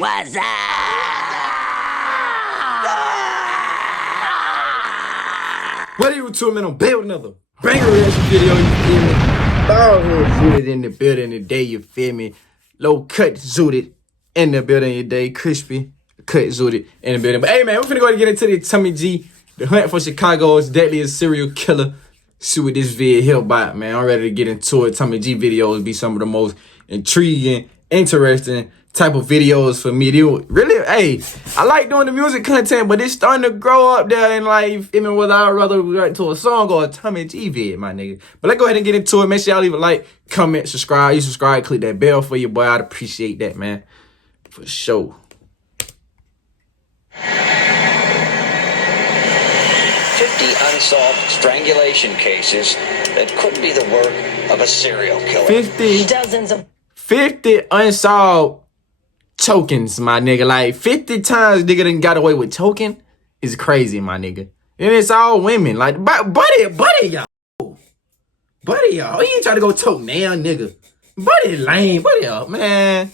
What's up? What are you two men on build another banger reaction video, you feel me? Ballhead zooted in the building today, you feel me? Low cut zooted in the building today, crispy cut zooted in the building. But hey man, we're finna go ahead and get into the Tommy G, the hunt for Chicago's deadliest serial killer. See what this vid here about, man. I'm ready to get into it. Tommy G videos be some of the most intriguing, interesting type of videos for me. They really, hey, I like doing the music content, but it's starting to grow up there and like, you feel me, whether I'd rather write to a song or a Tommy G vid, my nigga. But let's go ahead and get into it. Make sure y'all leave a like, comment, subscribe. You subscribe, click that bell for you, boy. I'd appreciate that, man. For sure. 50 unsolved strangulation cases that could be the work of a serial killer. 50 unsolved chokings, my nigga. Like 50 times nigga done got away with choking is crazy, my nigga. And it's all women. Like, buddy y'all. Buddy y'all. You ain't trying to go choke now, nigga. Buddy lame. Buddy y'all, man.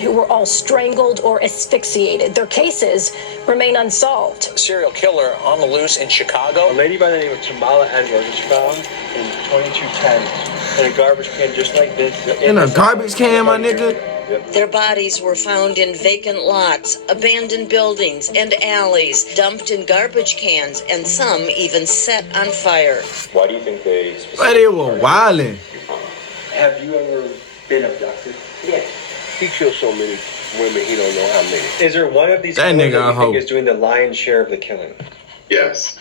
Who were all strangled or asphyxiated. Their cases remain unsolved. A serial killer on the loose in Chicago. A lady by the name of Tamala Edwards was found in 2210 in a garbage can just like this. In a garbage can, my nigga? Their bodies were found in vacant lots, abandoned buildings, and alleys, dumped in garbage cans, and some even set on fire. Why do you think they But they were wildin'. Have you ever been abducted? Yes. He killed so many women, he don't know how many. Is there one of these That killers nigga, that I you think hope. is doing the lion's share of the killing? Yes.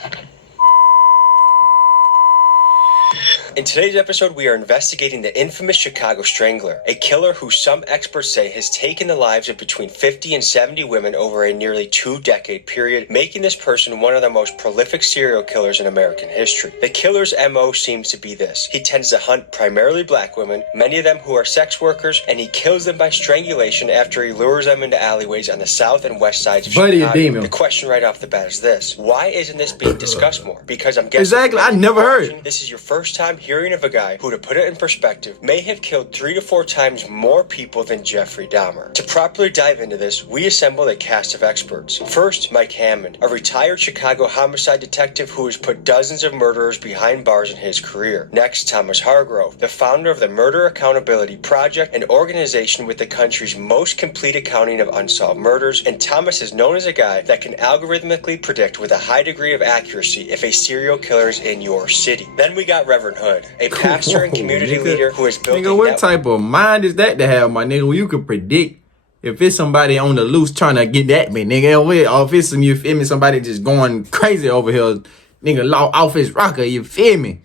In today's episode, we are investigating the infamous Chicago Strangler, a killer who some experts say has taken the lives of between 50 and 70 women over a nearly 2-decade period, making this person one of the most prolific serial killers in American history. The killer's MO seems to be this. He tends to hunt primarily black women, many of them who are sex workers, and he kills them by strangulation after he lures them into alleyways on the south and west sides of Chicago. The question right off the bat is this: why isn't this being discussed more? Because I'm guessing exactly, I never heard. This is your first time hearing of a guy who, to put it in perspective, may have killed 3 to 4 times more people than Jeffrey Dahmer. To properly dive into this, we assembled a cast of experts. First, Mike Hammond, a retired Chicago homicide detective who has put dozens of murderers behind bars in his career. Next, Thomas Hargrove, the founder of the Murder Accountability Project, an organization with the country's most complete accounting of unsolved murders. And Thomas is known as a guy that can algorithmically predict with a high degree of accuracy if a serial killer is in your city. Then we got Reverend Hood, a pastor and community leader who has built nigga, what type of mind is that to have, my nigga, where you can predict if it's somebody on the loose trying to get at me, nigga, or if it's some, you feel me, somebody just going crazy over here, nigga, off his rocker, you feel me?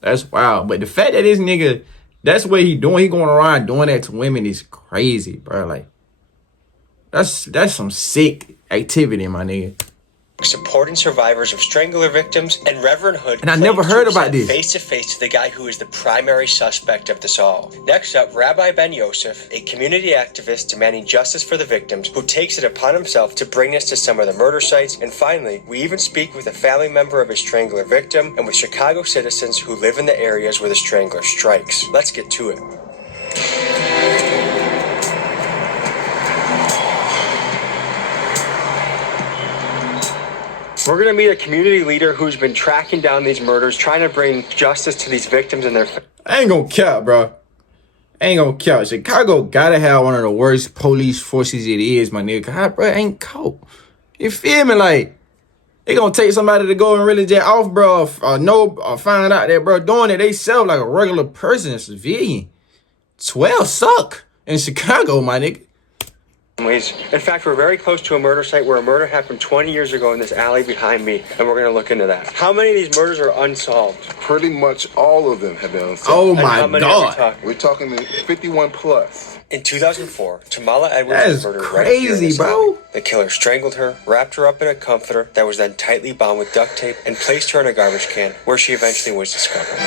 That's wild. But the fact that this nigga, that's what he doing, he going around doing that to women is crazy, bro. Like, that's some sick activity, my nigga. Supporting survivors of Strangler victims, and Reverend Hood, and I never heard about this, face to face to the guy who is the primary suspect of this all. Next up, Rabbi Ben Yosef, a community activist demanding justice for the victims, who takes it upon himself to bring us to some of the murder sites. And finally, we even speak with a family member of a Strangler victim and with Chicago citizens who live in the areas where the Strangler strikes. Let's get to it. We're going to meet a community leader who's been tracking down these murders, trying to bring justice to these victims and their families. I ain't gonna count, bro. Ain't gonna count. Chicago gotta have one of the worst police forces it is, my nigga. God, bro, ain't caught. You feel me? Like, they gonna take somebody to go and really get off, bro, or find out that, bro, doing it they self like a regular person, a civilian. 12 suck in Chicago, my nigga. In fact, we're very close to a murder site where a murder happened 20 years ago in this alley behind me, and we're going to look into that. How many of these murders are unsolved? Pretty much all of them have been unsolved. Oh my God. We're talking 51 plus. In 2004, Tamala Edwards was murdered right here in crazy, this bro. alley. The killer strangled her, wrapped her up in a comforter that was then tightly bound with duct tape, and placed her in a garbage can, where she eventually was discovered.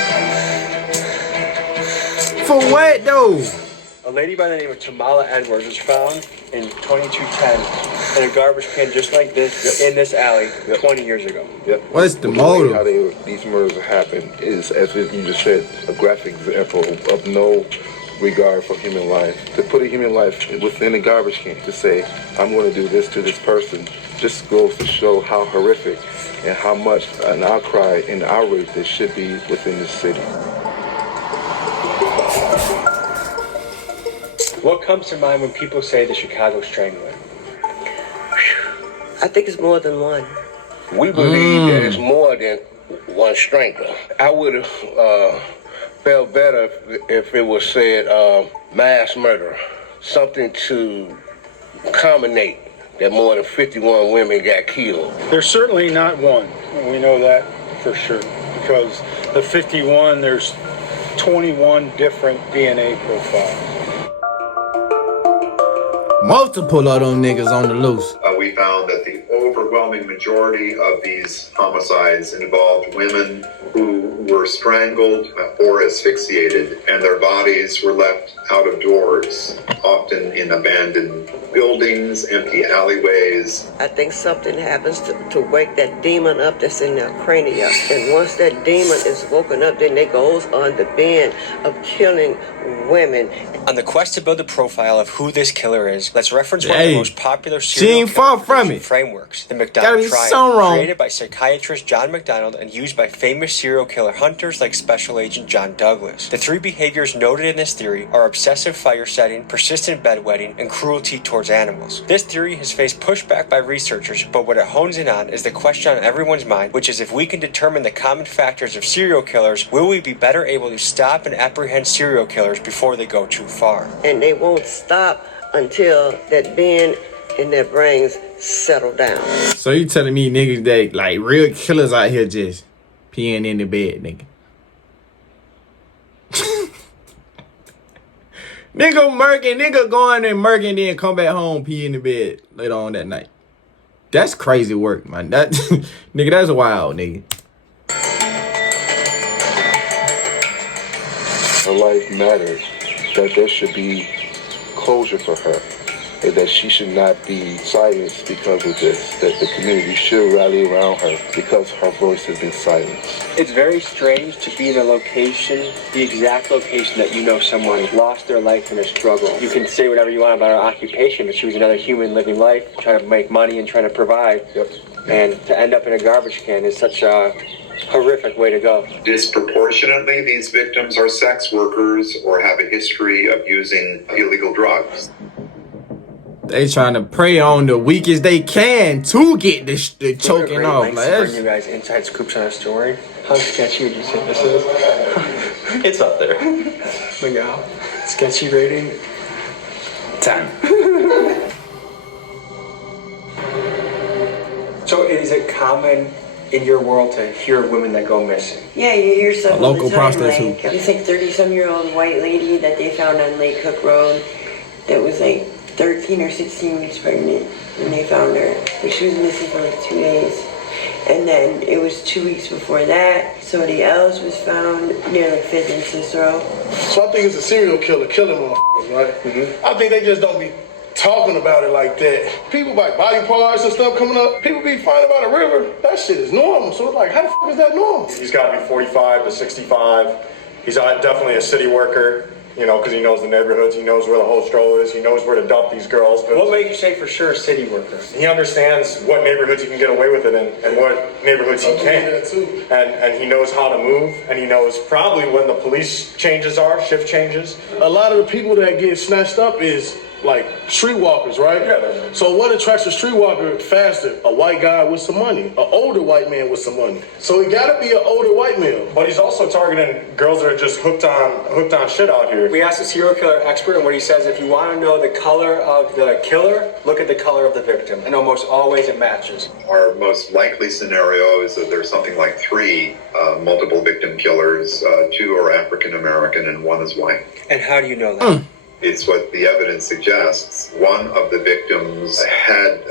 For what, though? A lady by the name of Tamala Edwards was found in 2210 in a garbage can just like this in this alley 20 years ago. Yep. What's the way motive? How these murders happen is, as you just said, a graphic example of no regard for human life. To put a human life within a garbage can, to say, I'm going to do this to this person, just goes to show how horrific and how much an outcry and outrage there should be within this city. What comes to mind when people say the Chicago Strangler? I think it's more than one. We believe that it's more than one strangler. I would have felt better if it was said mass murder, something to culminate that more than 51 women got killed. There's certainly not one. We know that for sure. Because the 51, there's 21 different DNA profiles. Multiple of them niggas on the loose. We found that the overwhelming majority of these homicides involved women who were strangled or asphyxiated, and their bodies were left out of doors, often in abandoned buildings, empty alleyways. I think something happens to wake that demon up that's in their cranium. And once that demon is woken up, then it goes on the bend of killing women. On the quest to build a profile of who this killer is, let's reference one of the most popular serial far from killer it. frameworks, the Gotta McDonald be Triad, so wrong. created by psychiatrist John McDonald and used by famous serial killer hunters like Special Agent John Douglas. The three behaviors noted in this theory are obsessive fire setting, persistent bedwetting, and cruelty towards animals. This theory has faced pushback by researchers, but what it hones in on is the question on everyone's mind, which is if we can determine the common factors of serial killers, will we be better able to stop and apprehend serial killers before they go too far? And they won't stop until that bend in their brains settle down. So you telling me niggas that like real killers out here just peeing in the bed, nigga? Nigga going and murking, then come back home, pee in the bed later on that night. That's crazy work, man. That nigga, that's wild, nigga. Her life matters, that there should be closure for her, and that she should not be silenced because of this, that the community should rally around her because her voice has been silenced. It's very strange to be in a location, the exact location that you know someone lost their life in a struggle. You can say whatever you want about her occupation, but she was another human living life, trying to make money and trying to provide. Yep. And to end up in a garbage can is such a horrific way to go. Disproportionately, these victims are sex workers or have a history of using illegal drugs. They trying to prey on the weakest they can to get the choking off. Like, Bring you guys inside scoops on a story. How sketchy would you say this is? It's up there. Miguel, sketchy rating? 10. So is it common in your world to hear women that go missing? Yeah, you hear some A local all the time, prostitute. like this like 30-some-year-old white lady that they found on Lake Cook Road that was like 13 or 16 weeks pregnant, and they found her, but she was missing for like 2 days. And then it was 2 weeks before that, somebody else was found near like 5th and Cicero. So I think it's a serial killer killing motherfuckers, right? Mm-hmm. I think they just don't be talking about it like that. People like body parts and stuff coming up, people be finding about a river. That shit is normal. So it's like, how the fuck is that normal? He's got to be 45 to 65. He's definitely a city worker, you know, because he knows the neighborhoods. He knows where the whole stroll is. He knows where to dump these girls. What makes you say for sure a city worker? He understands what neighborhoods he can get away with it in and what neighborhoods he can't. And he knows how to move, and he knows probably when the police changes are, shift changes. A lot of the people that get snatched up is like streetwalkers, right? Yeah. So what attracts a streetwalker faster? A white guy with some money, an older white man with some money. So it gotta be an older white male. But he's also targeting girls that are just hooked on shit out here. We asked a serial killer expert, and what he says, if you want to know the color of the killer, look at the color of the victim, and almost always it matches. Our most likely scenario is that there's something like 3 multiple victim killers. 2 are African American and 1 is white. And how do you know that? It's what the evidence suggests. One of the victims had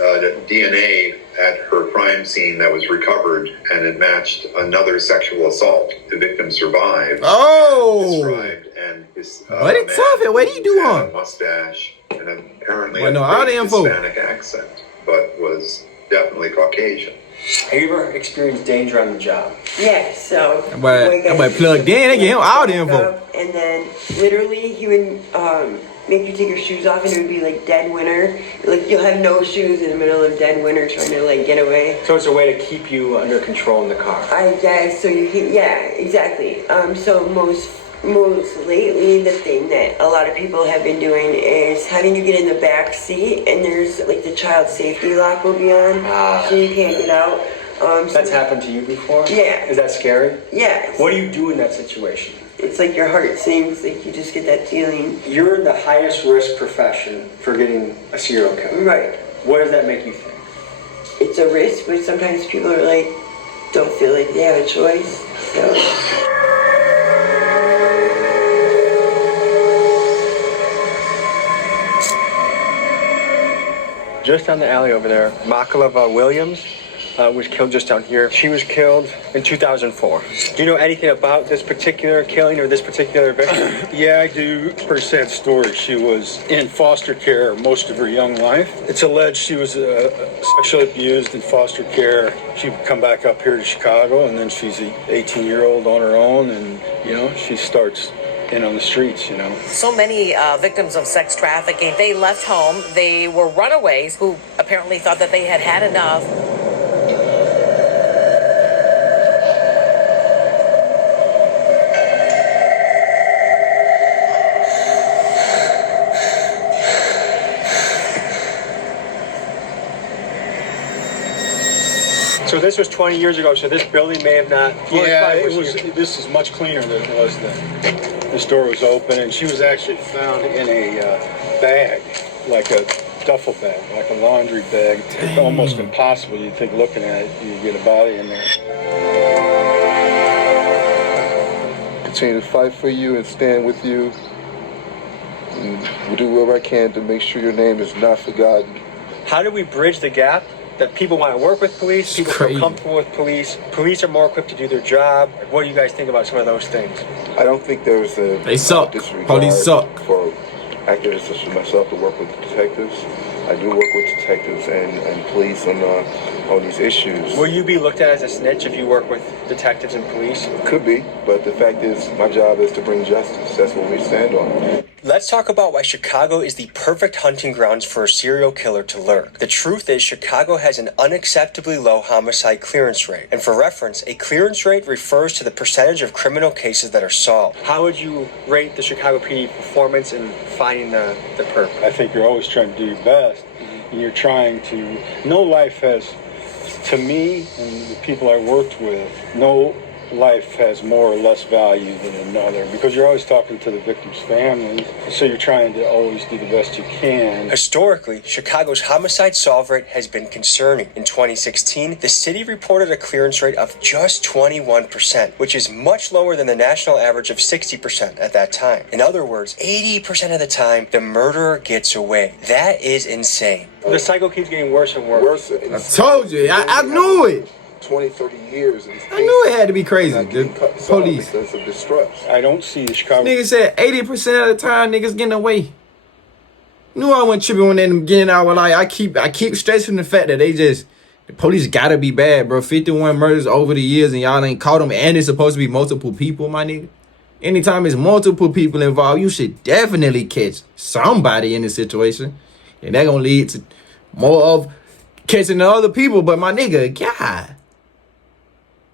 DNA at her crime scene that was recovered, and it matched another sexual assault. The victim survived. Described, and this what it's tough. What do you do had on? A mustache and apparently Well, no, a all the big info. Hispanic accent, but was definitely Caucasian. Have you ever experienced danger on the job? Yeah, so. But plugged in, they get him all the info. And then literally he would make you take your shoes off and it would be like dead winter. Like you'll have no shoes in the middle of dead winter trying to like get away. So it's a way to keep you under control in the car. I guess, so you can, yeah, exactly. So most lately, the thing that a lot of people have been doing is having you get in the back seat, and there's like the child safety lock will be on, so you can't get out. That's happened to you before? Yeah. Is that scary? Yeah. What do you do in that situation? It's like your heart sinks, like you just get that feeling. You're in the highest risk profession for getting a serial killer. Right. What does that make you think? It's a risk, but sometimes people are like, don't feel like they have a choice, so. Just down the alley over there, Makaleva Williams was killed just down here. She was killed in 2004. Do you know anything about this particular killing or this particular victim? Yeah, I do. Pretty sad story. She was in foster care most of her young life. It's alleged she was sexually abused in foster care. She would come back up here to Chicago, and then she's an 18-year-old on her own, and, you know, she starts in on the streets, you know. So many victims of sex trafficking, they left home. They were runaways who apparently thought that they had had enough. So this was 20 years ago, so this building may have not... Yeah, it was. This is much cleaner than it was then. This door was open, and she was actually found in a bag, like a duffel bag, like a laundry bag. It's almost impossible. You'd think looking at it, you'd get a body in there. Continue to fight for you and stand with you. And we'll do whatever I can to make sure your name is not forgotten. How do we bridge the gap that people want to work with police, people feel comfortable with police, police are more equipped to do their job? What do you guys think about some of those things? I don't think there's a disregard Police suck. For actors such as myself to work with detectives. I do work with detectives and police on these issues. Will you be looked at as a snitch if you work with detectives and police? Could be, but the fact is my job is to bring justice. That's what we stand on. Let's talk about why Chicago is the perfect hunting grounds for a serial killer to lurk. The truth is, Chicago has an unacceptably low homicide clearance rate. And for reference, a clearance rate refers to the percentage of criminal cases that are solved. How would you rate the Chicago PD performance in finding the perp? I think you're always trying to do your best. And you're trying to... No life has, to me and the people I worked with, no life has more or less value than another, because you're always talking to the victim's families, so you're trying to always do the best you can. Historically, Chicago's homicide solve rate has been concerning. In 2016, the city reported a clearance rate of just 21%, which is much lower than the national average of 60% at that time. In other words, 80% of the time, the murderer gets away. That is insane. The cycle keeps getting worse and worse. I told you, I knew it. 20, 30 years. I knew it had to be crazy. The police. Because of distrust. I don't see the Chicago... Niggas said 80% of the time niggas getting away. Knew I wasn't tripping when they getting out. Like I keep stressing the fact that the police gotta be bad, bro. 51 murders over the years and y'all ain't caught them, and it's supposed to be multiple people, my nigga. Anytime it's multiple people involved, you should definitely catch somebody in this situation. And that gonna lead to more of catching the other people. But my nigga, God,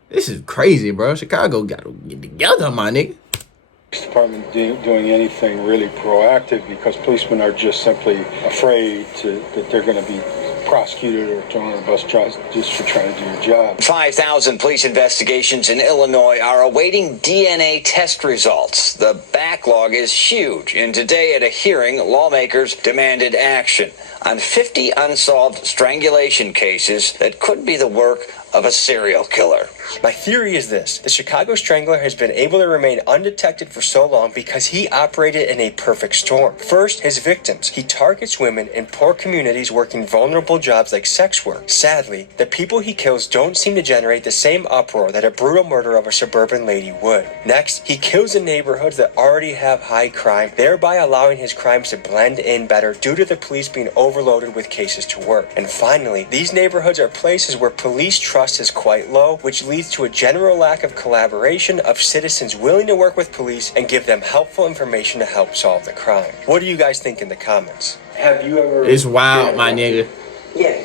this is crazy, bro. Chicago gotta get together, my nigga. Police department doing anything really proactive, because policemen are just simply afraid that they're going to be prosecuted or thrown on a bus just for trying to do your job. 5,000 police investigations in Illinois are awaiting DNA test results. The backlog is huge, and today at a hearing, lawmakers demanded action on 50 unsolved strangulation cases that could be the work of a serial killer. My theory is this: the Chicago Strangler has been able to remain undetected for so long because he operated in a perfect storm. First, his victims. He targets women in poor communities working vulnerable jobs like sex work. Sadly, the people he kills don't seem to generate the same uproar that a brutal murder of a suburban lady would. Next, he kills in neighborhoods that already have high crime, thereby allowing his crimes to blend in better due to the police being overloaded with cases to work. And finally, these neighborhoods are places where police trust is quite low, which leads to a general lack of collaboration of citizens willing to work with police and give them helpful information to help solve the crime. What do you guys think in the comments? Have you ever... It's wild, my nigga. Yeah.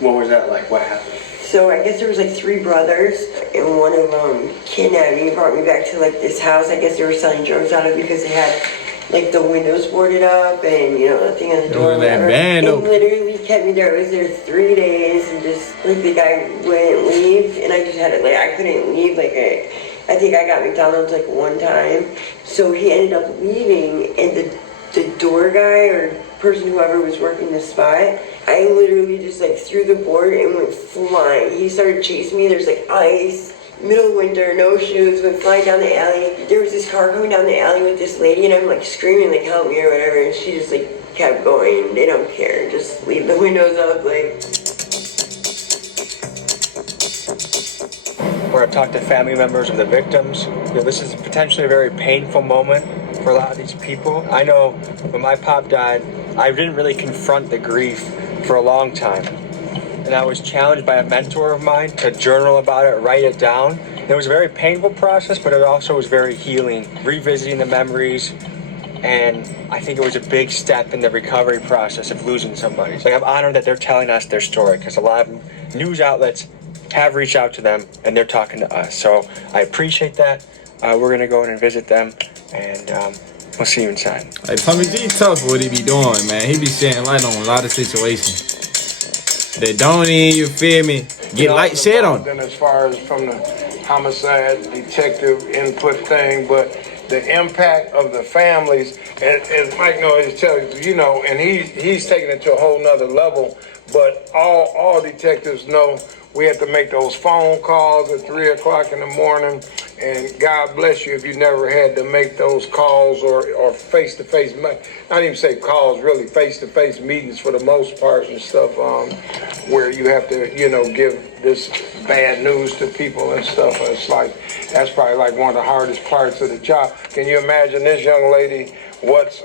What was that like? What happened? So I guess there was like 3 brothers, and one of them kidnapped me and brought me back to like this house. I guess they were selling drugs out of because they had like the windows boarded up and, you know, nothing on the door. And literally kept me there. I was there 3 days, and just like the guy wouldn't leave, and I just had it, like I couldn't leave. Like I think I got McDonald's like one time, so he ended up leaving, and the door guy or person, whoever was working the spot, I literally just like threw the board and went flying. He started chasing me. There's like ice, middle of winter, no shoes, went flying down the alley. There was this car coming down the alley with this lady, and I'm like screaming like help me or whatever, and she just like kept going. They don't care, just leave the windows up. Like, Where I've talked to family members of the victims. You know, this is potentially a very painful moment for a lot of these people. I know when my pop died, I didn't really confront the grief for a long time. And I was challenged by a mentor of mine to journal about it, write it down. And it was a very painful process, but it also was very healing, revisiting the memories. And I think it was a big step in the recovery process of losing somebody. Like, I'm honored that they're telling us their story, because a lot of news outlets have reached out to them and they're talking to us. So I appreciate that. We're going to go in and visit them, and we'll see you inside. Hey, Tommy G tough for what he be doing, man. He be shedding light on a lot of situations that don't even, you feel me, get light shed on. And as far as from the homicide detective input thing, but the impact of the families, as Mike always tells you, know, and he's taking it to a whole nother level, but all detectives know we have to make those phone calls at 3 o'clock in the morning, and God bless you if you never had to make those calls or face-to-face, not even say calls, really face-to-face meetings for the most part and stuff, where you have to, you know, give this bad news to people and stuff. It's like, that's probably like one of the hardest parts of the job. Can you imagine this young lady,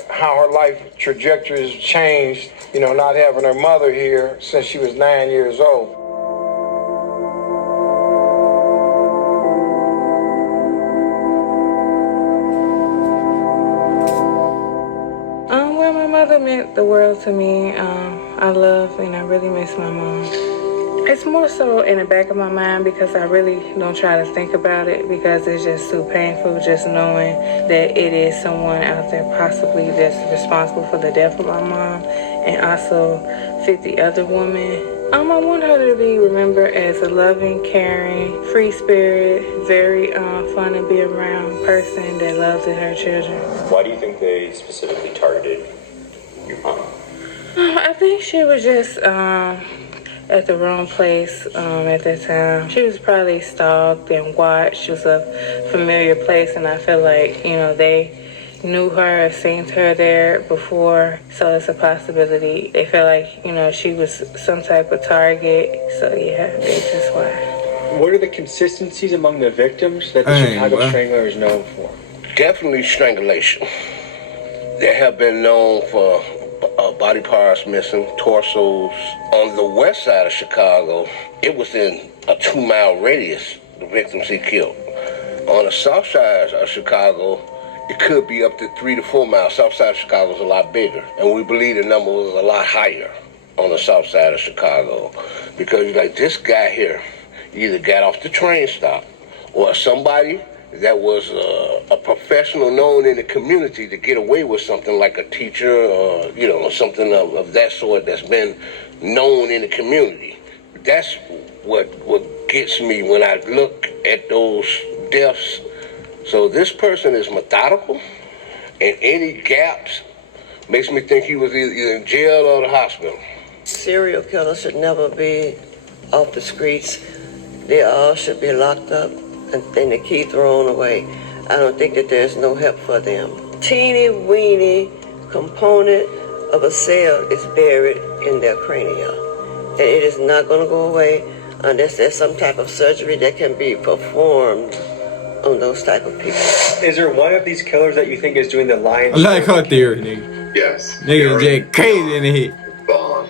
how her life trajectory has changed, you know, not having her mother here since she was 9 years old. Well, my mother meant the world to me. I love and I really miss my mom. It's more so in the back of my mind because I really don't try to think about it because it's just too painful just knowing that it is someone out there possibly that's responsible for the death of my mom and also 50 other women. I want her to be remembered as a loving, caring, free spirit, very fun to be around person that loves her children. Why do you think they specifically targeted your mom? I think she was just at the wrong place at that time. She was probably stalked and watched. It was a familiar place, and I feel like, you know, they knew her or seen her there before, so it's a possibility. They feel like, you know, she was some type of target, so yeah, that's just why. What are the consistencies among the victims that the Chicago Strangler is known for? Definitely strangulation. They have been known for body parts missing, torsos. On the west side of Chicago, it was in a 2-mile radius, the victims he killed. On the south side of Chicago, it could be up to 3 to 4 miles. South side of Chicago is a lot bigger, and we believe the number was a lot higher on the south side of Chicago, because like this guy here either got off the train stop or somebody that was a professional known in the community to get away with something like a teacher or, you know, something of that sort that's been known in the community. That's what gets me when I look at those deaths. So this person is methodical, and any gaps makes me think he was either in jail or the hospital. Serial killers should never be off the streets. They all should be locked up and the key thrown away. I don't think that there's no help for them. Teeny weeny component of a cell is buried in their cranium. And it is not going to go away unless there's some type of surgery that can be performed on those type of people. Is there one of these killers that you think is doing the lion's I like her theory, nigga. Yes. Nigga just crazy in the head. Vaughn.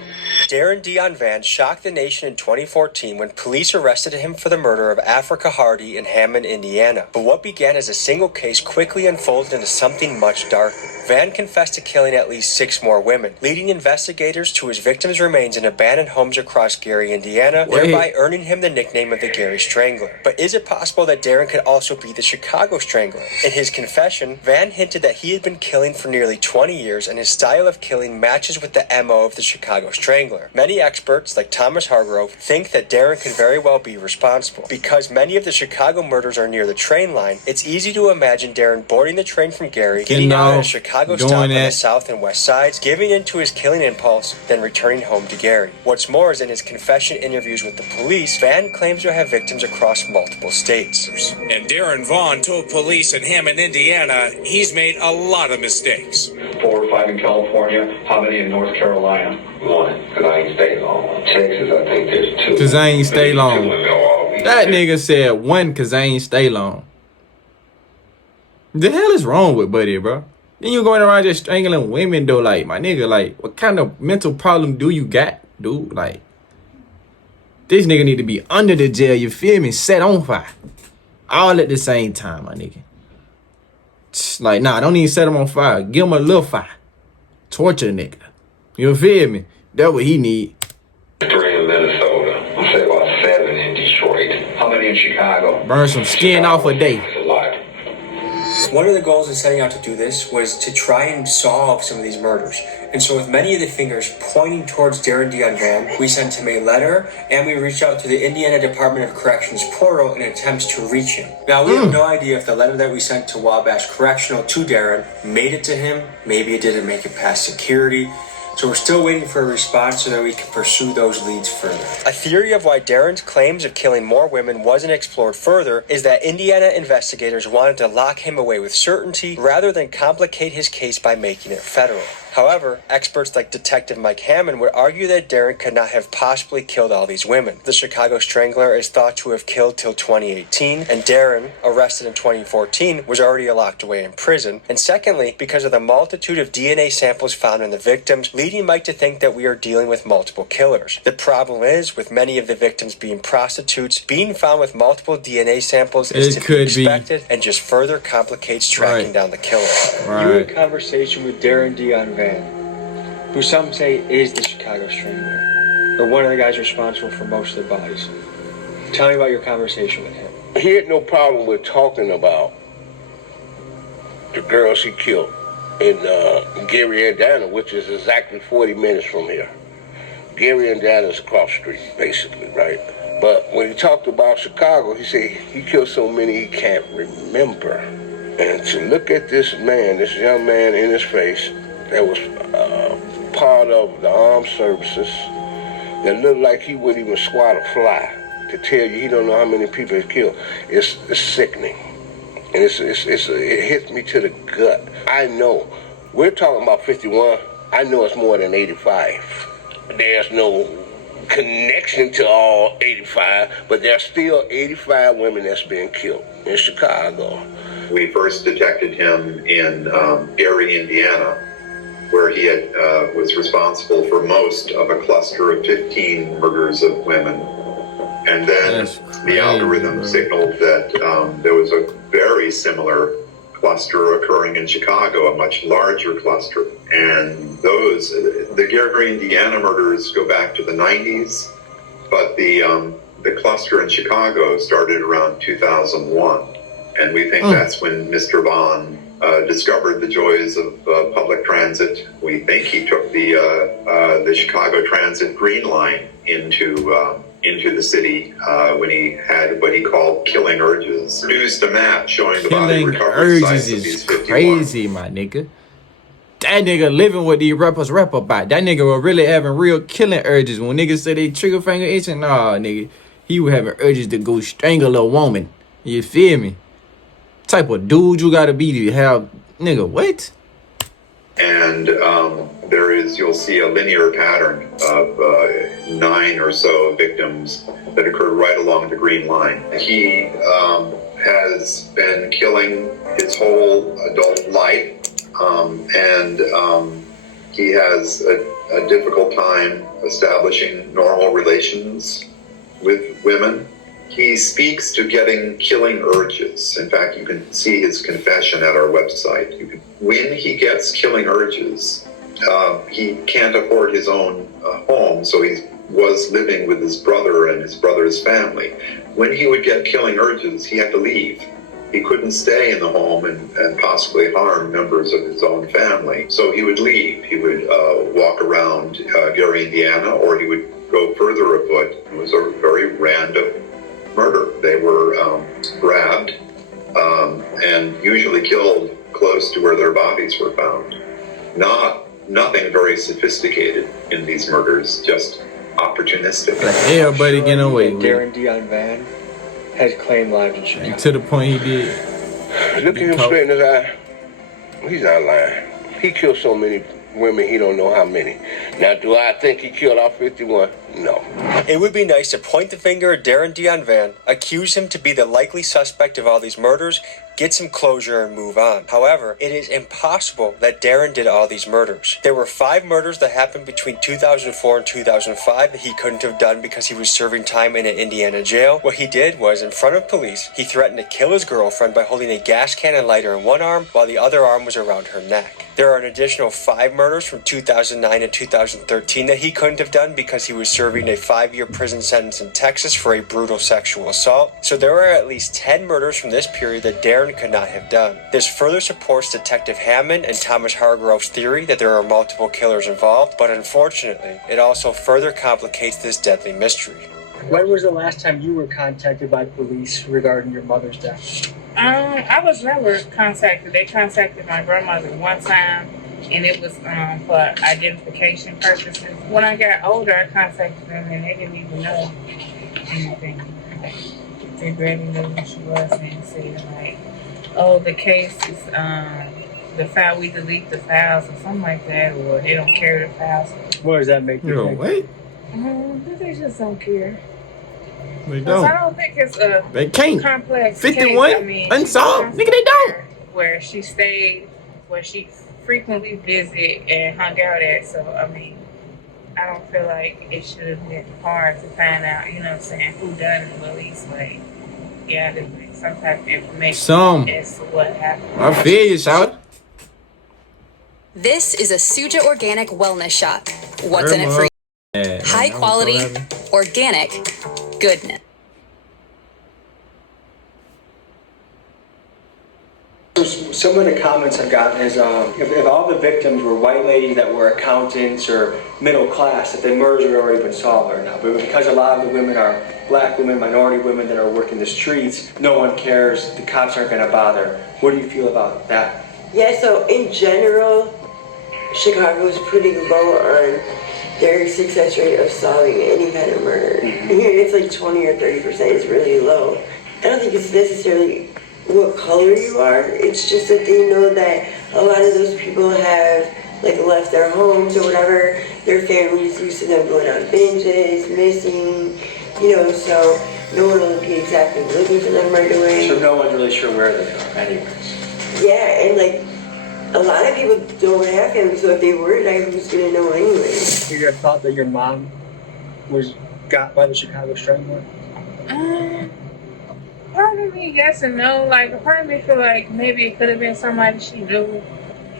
Darren Dion Van shocked the nation in 2014 when police arrested him for the murder of Africa Hardy in Hammond, Indiana. But what began as a single case quickly unfolded into something much darker. Van confessed to killing at least 6 more women, leading investigators to his victims' remains in abandoned homes across Gary, Indiana, thereby earning him the nickname of the Gary Strangler. But is it possible that Darren could also be the Chicago Strangler? In his confession, Van hinted that he had been killing for nearly 20 years and his style of killing matches with the MO of the Chicago Strangler. Many experts, like Thomas Hargrove, think that Darren could very well be responsible. Because many of the Chicago murders are near the train line, it's easy to imagine Darren boarding the train from Gary, getting out at a Chicago stop on the south and west sides, giving into his killing impulse, then returning home to Gary. What's more is in his confession interviews with the police, Van claims to have victims across multiple states. And Darren Vaughn told police in Hammond, Indiana, he's made a lot of mistakes. 4 or 5 in California. How many in North Carolina? 1, because I ain't stay long. Texas, I think there's 2. Cause I ain't stay long. That nigga said 1 cause I ain't stay long. The hell is wrong with Buddy, bro? Then you going around just strangling women though, like, my nigga, like, what kind of mental problem do you got, dude? Like, this nigga need to be under the jail, you feel me? Set on fire. All at the same time, my nigga. Like, nah, don't even set him on fire. Give him a little fire. Torture the nigga. You feel me? That's what he need. 3 in Minnesota. I'm saying about 7 in Detroit. How many in Chicago? Burn some skin off a day. That's a lot. One of the goals in setting out to do this was to try and solve some of these murders. And so with many of the fingers pointing towards Darren Dion Van, we sent him a letter and we reached out to the Indiana Department of Corrections portal in attempts to reach him. Now, we have no idea if the letter that we sent to Wabash Correctional to Darren made it to him. Maybe it didn't make it past security. So we're still waiting for a response so that we can pursue those leads further. A theory of why Darren's claims of killing more women wasn't explored further is that Indiana investigators wanted to lock him away with certainty rather than complicate his case by making it federal. However, experts like Detective Mike Hammond would argue that Darren could not have possibly killed all these women. The Chicago Strangler is thought to have killed till 2018, and Darren, arrested in 2014, was already locked away in prison. And secondly, because of the multitude of DNA samples found in the victims, leading Mike to think that we are dealing with multiple killers. The problem is, with many of the victims being prostitutes, being found with multiple DNA samples is to be expected and just further complicates tracking down the killer. You had a conversation with Darren Dion Van, who some say is the Chicago Strangler, or one of the guys responsible for most of the bodies. Tell me about your conversation with him. He had no problem with talking about the girls he killed in Gary, Indiana, which is exactly 40 minutes from here. Gary, Indiana is across the street, basically, right? But when he talked about Chicago, he said he killed so many he can't remember. And to look at this man, this young man in his face, that was part of the armed services, that looked like he wouldn't even swat a fly, to tell you he don't know how many people he killed, it's sickening. And it hits me to the gut. I know, we're talking about 51, I know it's more than 85. There's no connection to all 85, but there's still 85 women that's been killed in Chicago. We first detected him in Gary, Indiana, where he was responsible for most of a cluster of 15 murders of women. And then the algorithm signaled that there was a very similar cluster occurring in Chicago, a much larger cluster. And the Gary, Indiana murders go back to the 90s, but the cluster in Chicago started around 2001. And we think that's when Mr. Vaughn discovered the joys of public transit. We think he took the Chicago Transit Green Line into the city when he had what he called killing urges. Produced a map showing the body recovery sites of these 51. Crazy, my nigga. That nigga living what these rappers rap about. That nigga was really having real killing urges. When niggas say they trigger finger itching, nah, nigga. he was having urges to go strangle a woman. You feel me? Type of dude you gotta be to have, nigga, what? And you'll see a linear pattern of 9 or so victims that occur right along the green line. He has been killing his whole adult life, and he has a difficult time establishing normal relations with women. He speaks to getting killing urges. In fact, you can see his confession at our website. When he gets killing urges, he can't afford his own home, so he was living with his brother and his brother's family. When he would get killing urges, he had to leave. He couldn't stay in the home and possibly harm members of his own family. So he would leave. He would walk around Gary, Indiana, or he would go further afoot. It was a very random murder. They were grabbed and usually killed close to where their bodies were found. Nothing very sophisticated in these murders, just opportunistic. Like everybody getting away with it. Darren Dion Van has claimed lives in Chicago. To the point he did. Look at him straight in his eye. He's not lying. He killed so many women, he don't know how many. Now, do I think he killed all 51? No. It would be nice to point the finger at Darren Dion Van, accuse him to be the likely suspect of all these murders, get some closure and move on. However, it is impossible that Darren did all these murders. There were 5 murders that happened between 2004 and 2005 that he couldn't have done because he was serving time in an Indiana jail. What he did was, in front of police, he threatened to kill his girlfriend by holding a gas can and lighter in one arm while the other arm was around her neck. There are an additional 5 murders from 2009 and 2013 that he couldn't have done because he was serving a 5-year prison sentence in Texas for a brutal sexual assault. So there are at least 10 murders from this period that Darren could not have done. This further supports Detective Hammond and Thomas Hargrove's theory that there are multiple killers involved, but unfortunately, it also further complicates this deadly mystery. When was the last time you were contacted by police regarding your mother's death? I was never contacted. They contacted my grandmother one time, and it was for identification purposes. When I got older, I contacted them, and they didn't even know anything. They barely knew who she was, and said like, "Oh, the case is the file. We delete the files or something like that, or they don't carry the files." What does that make you think? Wait. They just don't care. They don't. I don't think it's a They can't. complex 51 case. I mean, unsolved. Nigga, they don't. Where she stayed, where she frequently visited and hung out at. So, I mean, I don't feel like it should have been hard to find out, you know what I'm saying, who done it, but at least, like, yeah, there's like some type of information as to what happened. I feel you, shout. This is a Suja Organic Wellness Shot. What's in it for you? High quality, organic goodness. Some of the comments I've gotten is if all the victims were white ladies that were accountants or middle class, that the murders would already been solved right now. But because a lot of the women are black women, minority women that are working the streets, no one cares, the cops aren't going to bother. What do you feel about that? Yeah, so in general, Chicago is pretty low on their success rate of solving any kind of murder. Here it's like 20 or 30%. It's really low. I don't think it's necessarily what color you are. It's just that they know that a lot of those people have like left their homes or whatever. Their families used to them going on binges, missing, you know, so no one will be exactly looking for them right away. So no one's really sure where they are anyways. Yeah, and like a lot of people don't have families, so if they were to die, who's gonna know anyway? You ever thought that your mom was got by the Chicago Strangler? Part of me yes and no. Like, a part of me feel like maybe it could have been somebody she knew,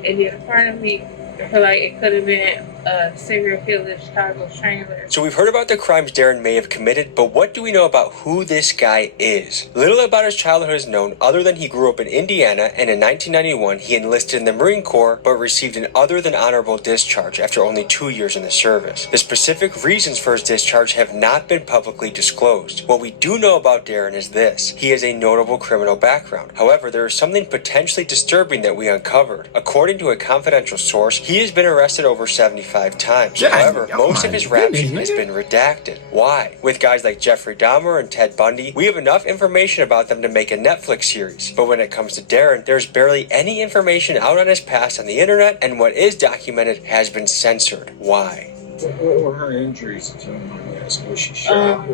and then a part of me feel like it could have been a serial killer, Chicago Strangler. So we've heard about the crimes Darren may have committed, but what do we know about who this guy is? Little about his childhood is known other than he grew up in Indiana, and in 1991 he enlisted in the Marine Corps but received an other than honorable discharge after only 2 years in the service. The specific reasons for his discharge have not been publicly disclosed. What we do know about Darren is this: he has a notable criminal background. However, there is something potentially disturbing that we uncovered. According to a confidential source, he has been arrested over 75 25 times. Yeah, However, oh most my of his rap goodness, sheet has nigga. been redacted. Why? With guys like Jeffrey Dahmer and Ted Bundy, we have enough information about them to make a Netflix series. But when it comes to Darren, there's barely any information out on his past on the internet, and what is documented has been censored. Why? What were her injuries, if you don't mind me asking? Was she shot?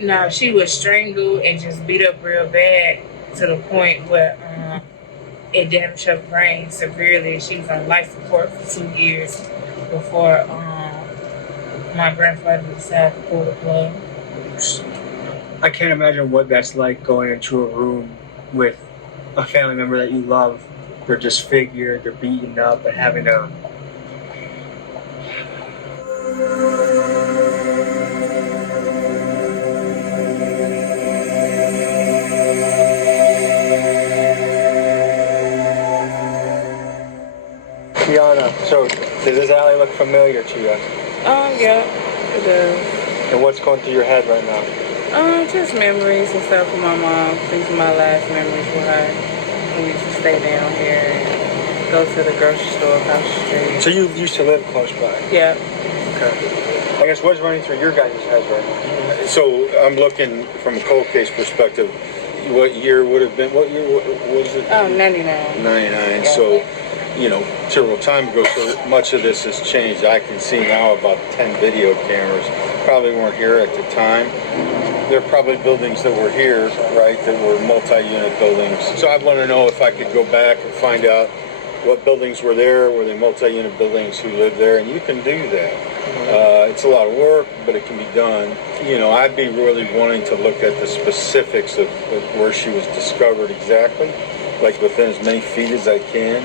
No, she was strangled and just beat up real bad to the point where it damaged her brain severely. She was on life support for 2 years before my grandfather decided to pull the plug. I can't imagine what that's like going into a room with a family member that you love. They're disfigured, they're beaten up, and having to. Kiana, so does this alley look familiar to you? Yeah, it does. And what's going through your head right now? Just memories and stuff with my mom. These are my last memories with her. We used to stay down here and go to the grocery store across the street. So you used to live close by? Yeah. Okay. I guess what's running through your guys' heads right now? So I'm looking from a cold case perspective. What year would have been? What year was it? 99. 99. So, you know, several time ago. So much of this has changed. I can see now about 10 video cameras. Probably weren't here at the time. There are probably buildings that were here, right, that were multi-unit buildings. So I'd want to know if I could go back and find out what buildings were there, were they multi-unit buildings, who lived there, and you can do that. It's a lot of work, but it can be done. You know, I'd be really wanting to look at the specifics of where she was discovered exactly, like within as many feet as I can,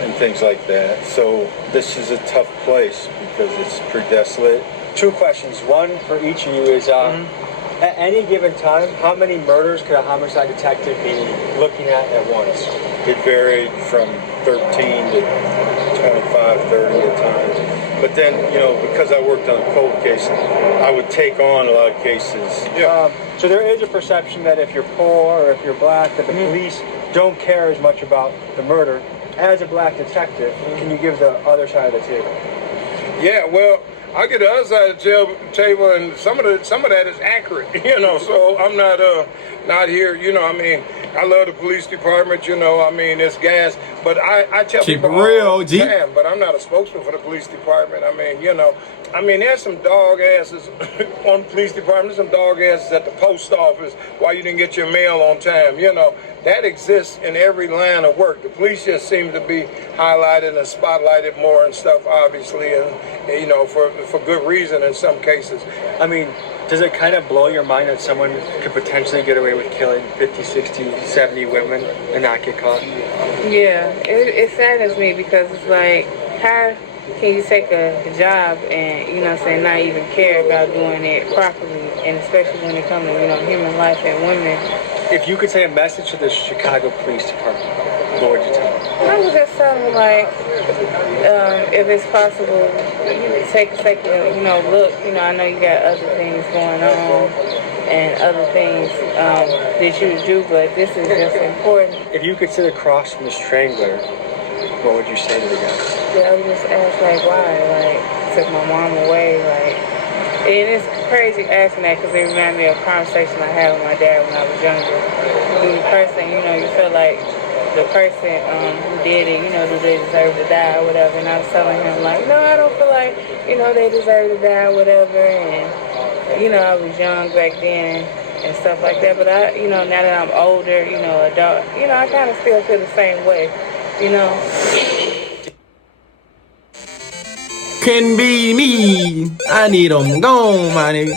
and things like that. So this is a tough place because it's pretty desolate. 2 questions. One for each of you is, at any given time, how many murders could a homicide detective be looking at once? It varied from 13 to 25, 30 at times. But then, you know, because I worked on a cold case, I would take on a lot of cases. So there is a perception that if you're poor or if you're black, that the police don't care as much about the murder. As a black detective, can you give the other side of the table? Yeah, well, I get the other side of the table, and some of that is accurate, you know. So I'm not here, you know. I mean, I love the police department, you know. I mean, it's gas, but I tell Keep people it real, all the G. time, but I'm not a spokesman for the police department. I mean, you know, there's some dog asses on the police department. There's some dog asses at the post office why you didn't get your mail on time, you know. That exists in every line of work. The police just seem to be highlighted and spotlighted more and stuff, obviously, and you know, for good reason in some cases. I mean, does it kind of blow your mind that someone could potentially get away with killing 50, 60, 70 women and not get caught? Yeah, it saddens me because it's like, how can you take a job and, you know what I'm saying, not even care about doing it properly, and especially when it comes to, you know, human life and women. If you could say a message to the Chicago Police Department, what would you tell them? I would just tell them, like, if it's possible, take a second, you know, look, you know, I know you got other things going on and other things that you would do, but this is just important. If you could sit across from the Strangler, what would you say to the guy? Yeah, I would just ask, like, why? Like, took my mom away, like, and it's crazy asking that because it reminded me of a conversation I had with my dad when I was younger. When the person, you know, you feel like the person who did it, you know, do they deserve to die or whatever? And I was telling him, like, no, I don't feel like, you know, they deserve to die or whatever. And, you know, I was young back then and stuff like that. But I, you know, now that I'm older, you know, adult, you know, I kind of still feel the same way, you know. Can be me. I need them gone, my nigga.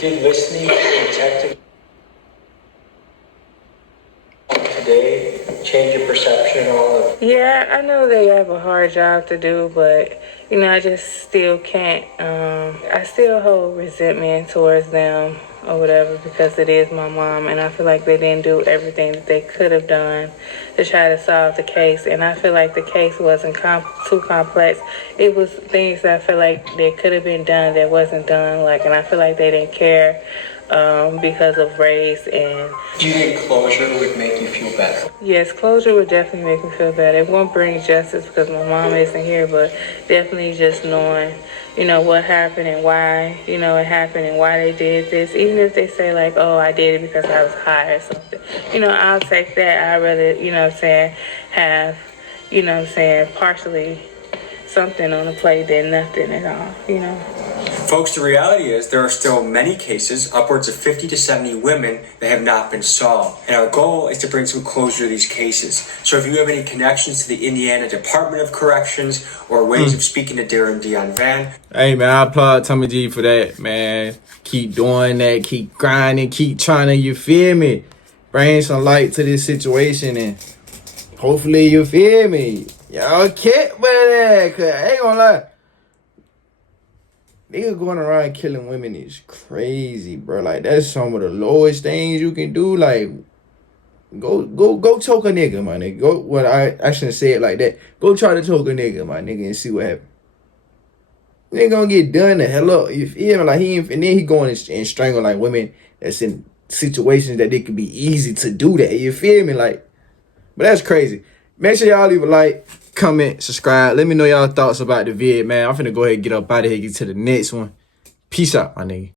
Did listening to Detective today change your perception at all? Yeah, I know they have a hard job to do, but, you know, I just still can't, I still hold resentment towards them or whatever because it is my mom, and I feel like they didn't do everything that they could have done to try to solve the case, and I feel like the case wasn't too complex. It was things that I feel like that could have been done that wasn't done, like, and I feel like they didn't care because of race. And Do you think closure would make you feel better? yes, closure would definitely make me feel better. It won't bring justice because my mom isn't here, but definitely just knowing, what happened and why, it happened and why they did this. Even if they say like, oh, I did it because I was high or something, I'll take that. I'd rather, have, partially something on the plate than nothing at all. Folks, the reality is there are still many cases, upwards of 50 to 70 women, that have not been solved. And our goal is to bring some closure to these cases. So if you have any connections to the Indiana Department of Corrections or ways of speaking to Darren Dion Van. Hey, man, I applaud Tommy G for that, man. Keep doing that. Keep grinding. Keep trying to, you feel me? Bring some light to this situation and hopefully, you feel me? Y'all kept with that, cause I ain't gonna lie. Nigga going around killing women is crazy, bro. Like, that's some of the lowest things you can do. Like, go choke a nigga, my nigga. I shouldn't say it like that. Go try to choke a nigga, my nigga, and see what happens. Nigga gonna get done the hell up. You feel me? Like, and then he going and strangle like women that's in situations that it could be easy to do that. You feel me? Like, but that's crazy. Make sure y'all leave a like, comment, subscribe. Let me know y'all thoughts about the vid, man. I'm finna go ahead and get up out of here, get to the next one. Peace out, my nigga.